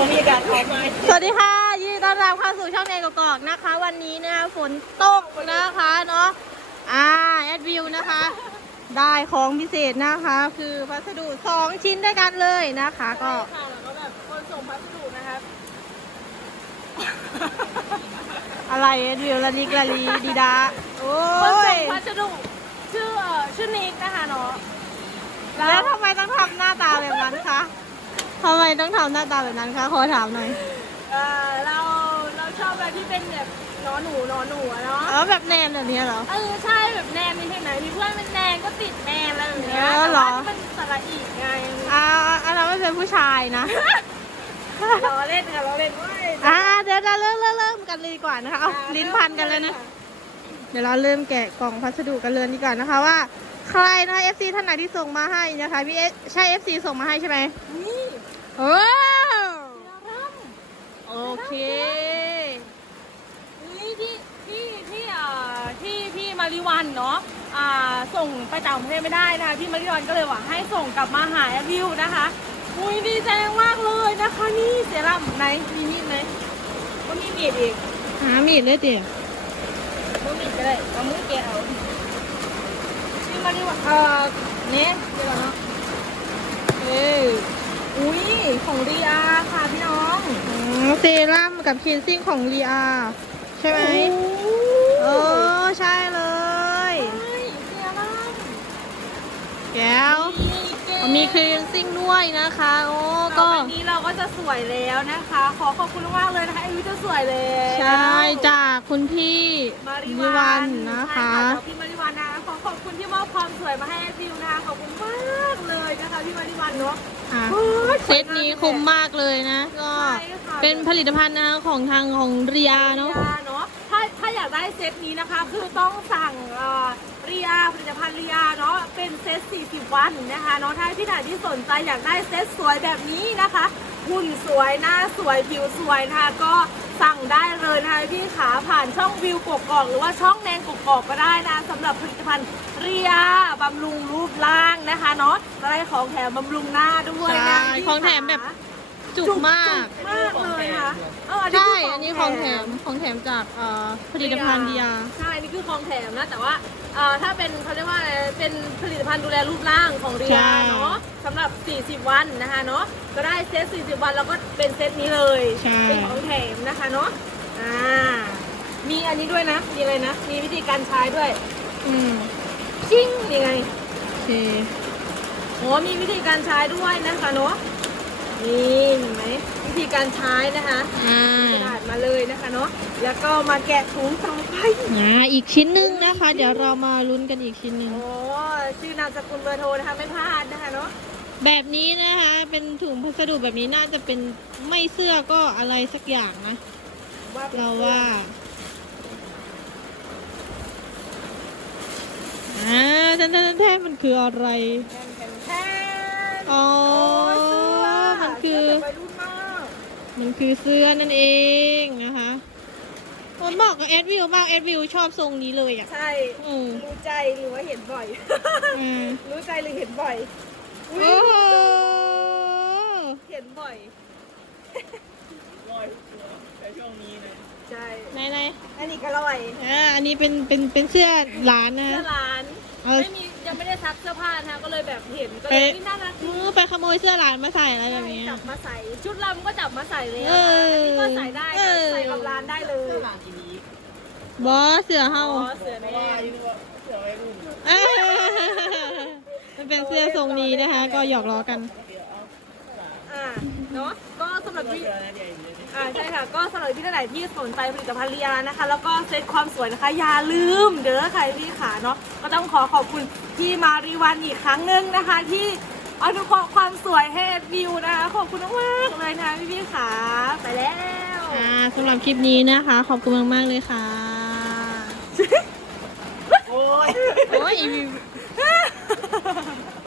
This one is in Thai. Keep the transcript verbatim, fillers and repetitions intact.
ผมมีการออกมาสวัสดีค่ะยินดีต้อนรับเข้าสู่ช่องแนนกอกๆนะคะ วันนี้นะคะฝนตกนะคะเนาะอ่าแอดวิวนะคะ ได้ของพิเศษนะคะ คือพัสดุสองชิ้นด้วยกันเลยนะคะก็ค่ะแล้วก็แบบคนส่งพัสดุนะครับอะไรแอดวิวละลิกละลีดีดาโอ้คนส่ยงพัสดุชื่อเอ่อชื่อนิกนะคะเนาะแล้วทำไมต้องทำหน้าตาแบบนั้นคะทำไมต้องทำหน้าตาแบบนั้นคะขอถามหน่อยเอ่อเราเราชอบอะไรที่เป็นแบบนอหนูนอหนูอะเนาะเออแบบแนมแบบนี้เหรอเออใช่แบบแนมมีที่ไหนมีเพื่อนเป็นแนมก็ติดแนมอะไรแบบเนี้ยเออแต่เหรอว่าที่เป็นสระอีกไงอ่าอันนั้นไม่เป็นผู้ชายนะเราเล่นค่ะเราเล่นเว้ยอ่าเดี๋ยวเราเริ่มเริ่มเริ่มกันเลยดีกว่านะคะเอาลิ้นพันกันเลยนะ เดี๋ยวเราเริ่มแกะกล่องพัสดุกันเลยดีกว่านะคะว่าใครนะคะ เอฟ ซี ท่านไหนที่ส่งมาให้นะคะพี่เอใช่ เอฟ ซี ส่งมาให้ใช่ไหมนี่ว้าวเซียรัมโอเคนี่ที่ที่ที่เอ่อที่พี่มาริวันเนาะอ่าส่งไปต่างประเทศไม่ได้นะคะพี่มาริวันก็เลยหวังให้ส่งกลับมาหาแอดวิวนะคะอุ้ยดีใจมากเลยนะคะนี่เซรั่มไหนมีมีดไหมก็มีมีดอีกหามีดเลยเดี๋ยวมือมีดก็ได้เอามือแกะเอาพี่มาริวันเอ่อเนี่ยเดี๋ยวก่อนเนาะเอ้ยอุ้ยของรีอาค่ะพี่น้องอืมเซรั่มกับคลีนซิ่งของลีอาใช่ไหมเออใช่เลยใช่เซรั่มแก้วนี่แกะมีคลีนซิ่งด้วยนะคะโอ้ก็ก็วันนี้เราก็จะสวยแล้วนะคะ ขอขอบคุณมากเลยนะคะไอวิวจะสวยแล้วใช่จากคุณพี่มาริวิวัวันนนะคะใช่จากพี่มาริวันนะขอขอบคุณที่มอบความสวยมาให้ไอวิวนะคะขอบคุณมากเลยนะคะพี่มาริวันเนาะอ่ะโอ้ยเซตนี้คุ้มมากเลยนะ ก็ใช่ค่ะเป็นผลิตภัณฑ์นะคะของทางของเรียเนาะเรียเนาะถ้าถ้าอยากได้เซตนี้นะคะ คือต้องสั่งเอ่อเรียผลิตภัณฑ์เรียเนาะเป็นเซตสี่สิบวันนะคะเนาะถ้าพี่ไหนที่สนใจอยากได้เซตสวยแบบนี้นะคะหุ่นสวยหน้าสวยผิวสวยนะคะก็สั่งได้เลยนะคะพี่ขาผ่านช่องวิวกกอกหรือว่าช่องแนนกกอกก็ได้นะสำหรับผลิตภัณฑ์เรียบำรุงรูปร่างนะคะเนาะได้ของแถมบำรุงหน้าด้วยนะใช่พี่ของแถมแบบขาจุกมากจุมากเลยค่ะเออใช่คือันนี้ของแถมของแถมจากเอ่อผลิตภัณฑ์เรียใช่ นี่คือของแถมนะ แต่ว่าเอ่อถ้าเป็นเขาเรียกว่าอะไร เป็นผลิตภัณฑ์ดูแลรูปร่างของเรีใช่ยเนาะสำหรับ สี่สิบ วันนะคะเนาะ ก็ได้เซต สี่สิบ วันแล้วก็เป็นเซตนี้เลยใช่เป็นของแถมนะคะเนาะ อ่า มีอันนี้ด้วยนะ มีอะไรนะ มีวิธีการใช้ด้วยอืมชิ่งยังไงโอเคโอ้มีวิธีการใช้ด้วยนะคะเนาะ นี่เห็นไหมวิธีการใช้นะคะอ่ากระดาษมาเลยนะคะเนาะ แล้วก็มาแกะถุงต่อไปอ่าอีกชิ้นหนึ่งนะคะ เดี๋ยวเรามาลุ้นกันอีกชิ้นหนึ่งโอ้ชื่อนามสกุลเบอร์โทรนะคะไม่พลาดนะคะเนาะแบบนี้นะคะ เป็นถุงพัสดุแบบนี้น่าจะเป็นไม่เสื้อก็อะไรสักอย่างนะเป็นเราว่าอ่าแทนแทนแทนมันคืออะไรแทนแทนแทนอ๋อโเสื้อมันคือเสื้แบบวัยรุ่นมากมันคือเสื้อนั่นเองนะคะมันบอกกับแอดวิวมากแอดวิวชอบทรงนี้เลยอ่ะใช่อืมรู้ใจหรือว่าเห็นบ่อยอืมรู้ใจหรือเห็นบ่อยอุ๊ยโอ้โหเห็นบ่อยลอยตัวในช่วงนี้นะใช่ไหนไหนอันนี้ก็ลอยอ่าอันนี้เป็นเป็นเป็นเสื้อหลานนะเสื้อร้านเอาไม่มียังไม่ได้ซักเสื้อผ้านะคะก็เลยแบบเห็นก็ไปเลยน่ารักดีมือไปขโมยเสื้อหลานมาใส่อะไรแบบนี้จับมาใส่ชุดลำก็จับมาใส่แล้วเอออันนี้ก็ใส่ได้เออใส่กับร้านได้เลยหลังทีนี้บอสเสือเฮาอ๋อเสือเพแน่ราะว่ายิ่งว่าเสือวัยรุ่นนะเอ้ยมันเป็นเสื้อทรงนี้นะคะ ก็หยอกล้อกันอ่าเนาะก็สำหรับเสืพี่อนะเดี๋ยวอีกเลยอ่าใช่ค่ะก็สำหรับพี่ท่านไหนที่สนใจผลิตภัณฑ์เรียนะคะ แล้วก็เซตความสวยนะคะ อย่าลืมเด้อใครที่ขาเนาะก็ต้องขอขอบคุณพี่มาริวันอีกครั้งหนึ่งนะคะ ที่เอาทุกความสวยให้วิวนะคะขอบคุณมากๆเลยนะคะพี่พี่ขาไปแล้วอ่าสำหรับคลิปนี้นะคะ ขอบคุณมาก ๆ เลยค่ะโอ้ยโอ้ยอีวิว